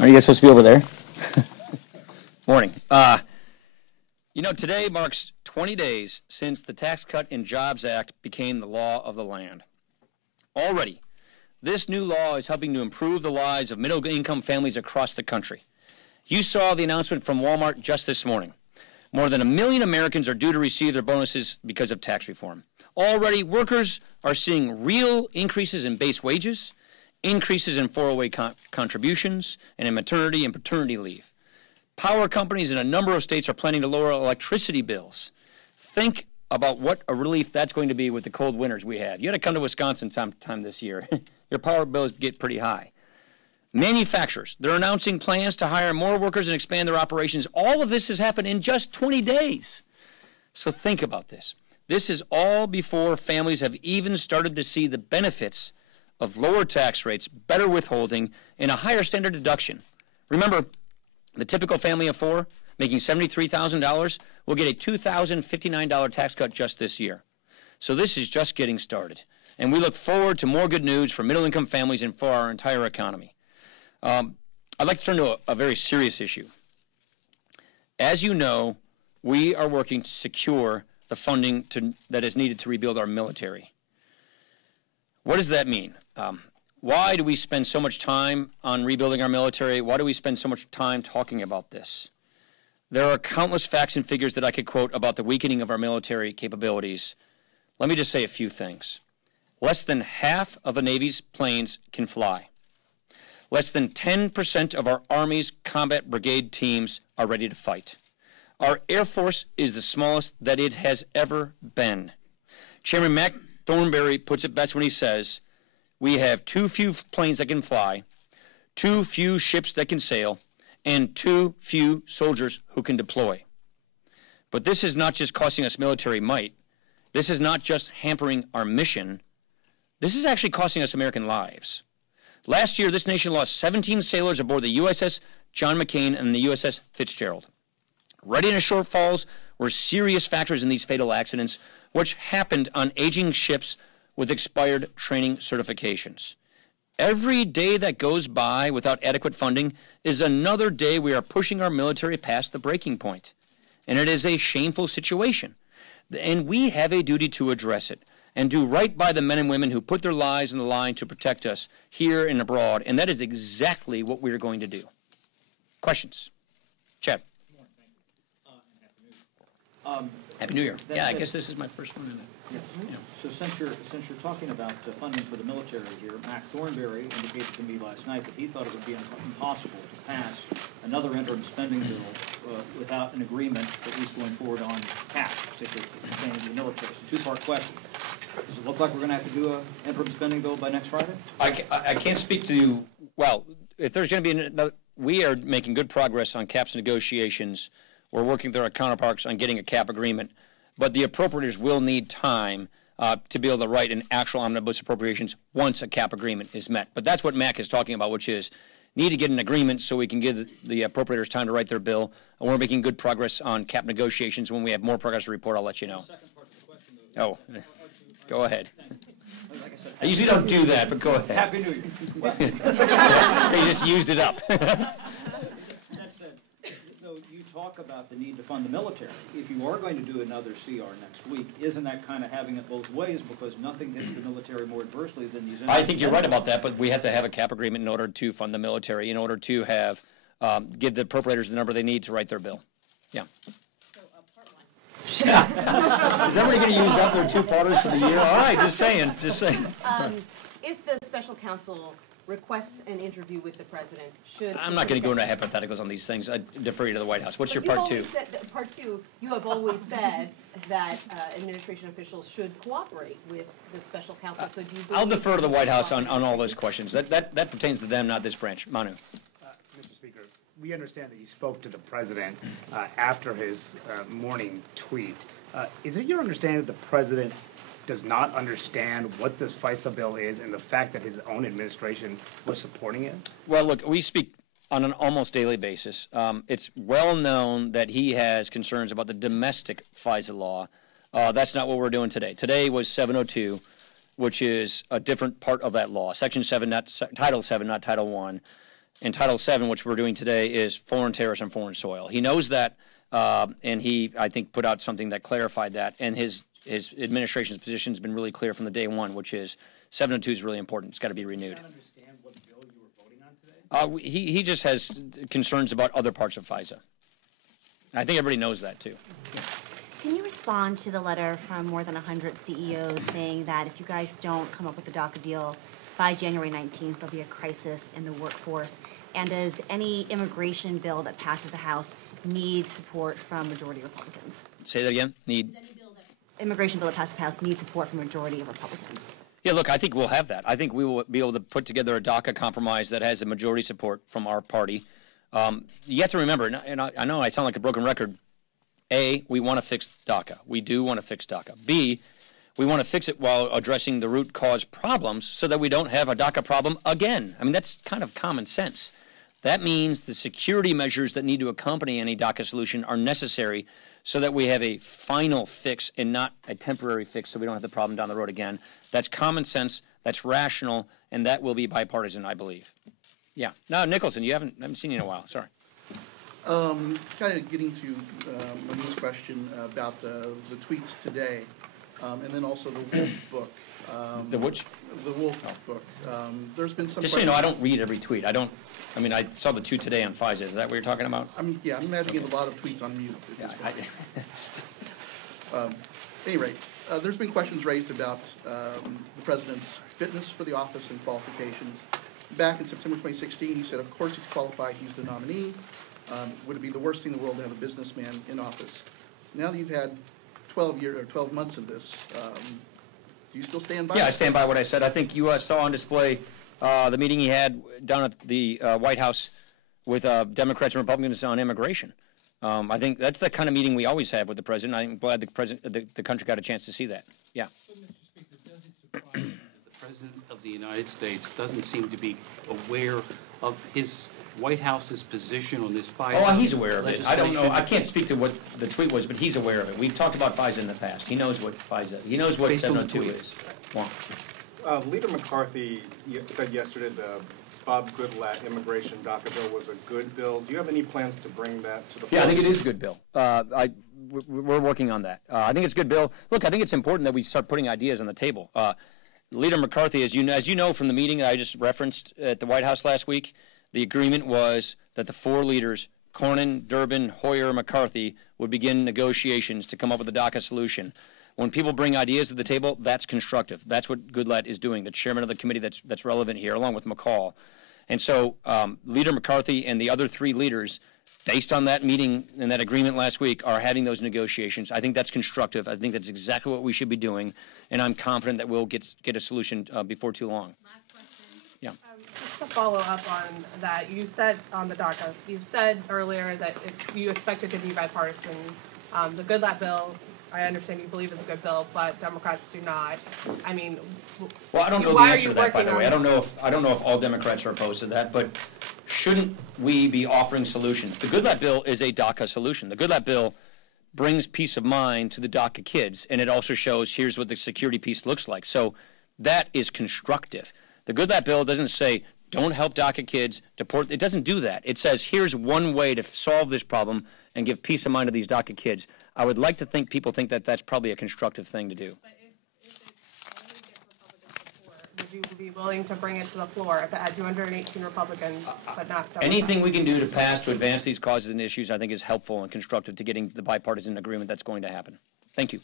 Are you guys supposed to be over there? Morning. You know, today marks 20 days since the Tax Cut and Jobs Act became the law of the land. Already, this new law is helping to improve the lives of middle-income families across the country. You saw the announcement from Walmart just this morning. More than 1 million Americans are due to receive their bonuses because of tax reform. Already, workers are seeing real increases in base wages, increases in 401k contributions, and in maternity and paternity leave. Power companies in a number of states are planning to lower electricity bills. Think about what a relief that's going to be with the cold winters we have. You had to come to Wisconsin sometime this year. Your power bills get pretty high. Manufacturers, they're announcing plans to hire more workers and expand their operations. All of this has happened in just 20 days. So think about this. This is all before families have even started to see the benefits of lower tax rates, better withholding, and a higher standard deduction. Remember, the typical family of four making $73,000 will get a $2,059 tax cut just this year. So this is just getting started. And we look forward to more good news for middle-income families and for our entire economy. I'd like to turn to a very serious issue. As you know, we are working to secure the funding that is needed to rebuild our military. What does that mean? Why do we spend so much time on rebuilding our military? Why do we spend so much time talking about this? There are countless facts and figures that I could quote about the weakening of our military capabilities. Let me just say a few things. Less than half of the Navy's planes can fly. Less than 10% of our Army's combat brigade teams are ready to fight. Our Air Force is the smallest that it has ever been. Chairman Mac Thornberry puts it best when he says, we have too few planes that can fly, too few ships that can sail, and too few soldiers who can deploy. But this is not just costing us military might. This is not just hampering our mission. This is actually costing us American lives. Last year, this nation lost 17 sailors aboard the USS John McCain and the USS Fitzgerald. Readiness shortfalls were serious factors in these fatal accidents, which happened on aging ships with expired training certifications. Every day that goes by without adequate funding is another day we are pushing our military past the breaking point. And it is a shameful situation. And we have a duty to address it and do right by the men and women who put their lives on the line to protect us here and abroad. And that is exactly what we are going to do. Questions? Chad. Happy New Year. Yeah, I guess this is my first one. Yes. Yeah. So since you're talking about funding for the military here, Mac Thornberry indicated to me last night that he thought it would be impossible to pass another interim spending bill without an agreement, at least going forward on cash, particularly pertaining to the military. So two-part question. Does it look like we're going to have to do an interim spending bill by next Friday? I can't speak to, well, if there's going to be another, we are making good progress on caps negotiations. We're working with our counterparts on getting a cap agreement, but the appropriators will need time to be able to write an actual omnibus appropriations once a cap agreement is met. But that's what Mac is talking about, which is need to get an agreement so we can give the appropriators time to write their bill. And we're making good progress on cap negotiations. When we have more progress to report, I'll let you know. Second part of the question, though, go ahead. Like I said, I usually don't do that, but go ahead. Happy New Year. You just used it up. You talk about the need to fund the military. If you are going to do another CR next week, isn't that kind of having it both ways, because nothing hits the military more adversely than these? I think you're right about that, but we have to have a cap agreement in order to fund the military, in order to have give the appropriators the number they need to write their bill. Yeah. So part one. Is everybody going to use up their two-parters for the year? All right, just saying, just saying. If the special counsel requests an interview with the president, should... I'm not going to go into hypotheticals on these things. I defer you to the White House. What's your part two? Part two, you have always said that administration officials should cooperate with the special counsel. So do you I'll defer to the White House on all those questions. That pertains to them, not this branch. Manu. Mr. Speaker, we understand that you spoke to the president after his morning tweet. Is it your understanding that the president does not understand what this FISA bill is and the fact that his own administration was supporting it? Well, look, we speak on an almost daily basis. It's well known that he has concerns about the domestic FISA law. That's not what we're doing today. Today was 702, which is a different part of that law. Section 7, not Title 7, not Title 1. And Title VII, which we're doing today, is foreign terrorists on foreign soil. He knows that, and he, I think, put out something that clarified that. And his administration's position has been really clear from the day one, which is 702 is really important. It's got to be renewed. I don't understand what bill you were voting on today. He just has concerns about other parts of FISA. I think everybody knows that, too. Can you respond to the letter from more than 100 CEOs saying that if you guys don't come up with a DACA deal by January 19th, there'll be a crisis in the workforce? And does any immigration bill that passes the House need support from majority Republicans? Say that again? Need? Immigration bill that passes the House needs support from a majority of Republicans. Yeah, look, I think we'll have that. I think we will be able to put together a DACA compromise that has a majority support from our party. You have to remember, and I know I sound like a broken record, A, we want to fix DACA. We do want to fix DACA. B, we want to fix it while addressing the root cause problems so that we don't have a DACA problem again. I mean, that's kind of common sense. That means the security measures that need to accompany any DACA solution are necessary so that we have a final fix and not a temporary fix so we don't have the problem down the road again. That's common sense, that's rational, and that will be bipartisan, I believe. Yeah. Now, Nicholson, I haven't seen you in a while. Sorry. Kind of getting to my next question about the tweets today, and then also the Wolf book. The which? The Wolf book. There's been some. Just so you know, I don't read every tweet. I mean, I saw the two today on FISA. Is that what you're talking about? I'm imagining a lot of tweets on mute. At any rate, there's been questions raised about the president's fitness for the office and qualifications. Back in September 2016, he said, of course he's qualified, he's the nominee. Would it be the worst thing in the world to have a businessman in office? Now that you've had 12 months of this, do you still stand by it? Yeah, I stand by what I said. I think you saw on display the meeting he had down at the White House with Democrats and Republicans on immigration. I think that's the kind of meeting we always have with the president. I'm glad the country got a chance to see that. Yeah. So, Mr. Speaker, does it surprise you that the President of the United States doesn't seem to be aware of his White House's position on this FISA? Oh, he's aware of it. I don't know. I can't speak to what the tweet was, but he's aware of it. We've talked about FISA in the past. He knows what FISA. He knows what 702 is. Leader McCarthy said yesterday the Bob Goodlatte immigration DACA bill was a good bill. Do you have any plans to bring that to the floor? Yeah, I think it is a good bill. We're working on that. I think it's a good bill. Look, I think it's important that we start putting ideas on the table. Leader McCarthy, as you know from the meeting that I just referenced at the White House last week, the agreement was that the four leaders, Cornyn, Durbin, Hoyer, McCarthy, would begin negotiations to come up with a DACA solution. When people bring ideas to the table, that's constructive. That's what Goodlatte is doing, the chairman of the committee that's relevant here, along with McCall. And so Leader McCarthy and the other three leaders, based on that meeting and that agreement last week, are having those negotiations. I think that's constructive. I think that's exactly what we should be doing, and I'm confident that we'll get a solution before too long. Last question. Yeah. Just to follow up on that, you said on the DACA, you said earlier that you expect it to be bipartisan. The Goodlatte bill, I understand you believe is a good bill, but Democrats do not. I mean, well, I don't know the answer to that, by the way. I don't know if all Democrats are opposed to that, but shouldn't we be offering solutions? The Goodlatte bill is a DACA solution. The Goodlatte bill brings peace of mind to the DACA kids, and it also shows here's what the security piece looks like. So that is constructive. The Goodlatte bill doesn't say don't help DACA kids, deport. It doesn't do that. It says here's one way to solve this problem and give peace of mind to these DACA kids. I would like to think people think that that's probably a constructive thing to do. But if it only gets Republican support, would you be willing to bring it to the floor if it had 218 Republicans, but not Democrats? Anything we can do to pass to advance these causes and issues, I think, is helpful and constructive to getting the bipartisan agreement that's going to happen. Thank you.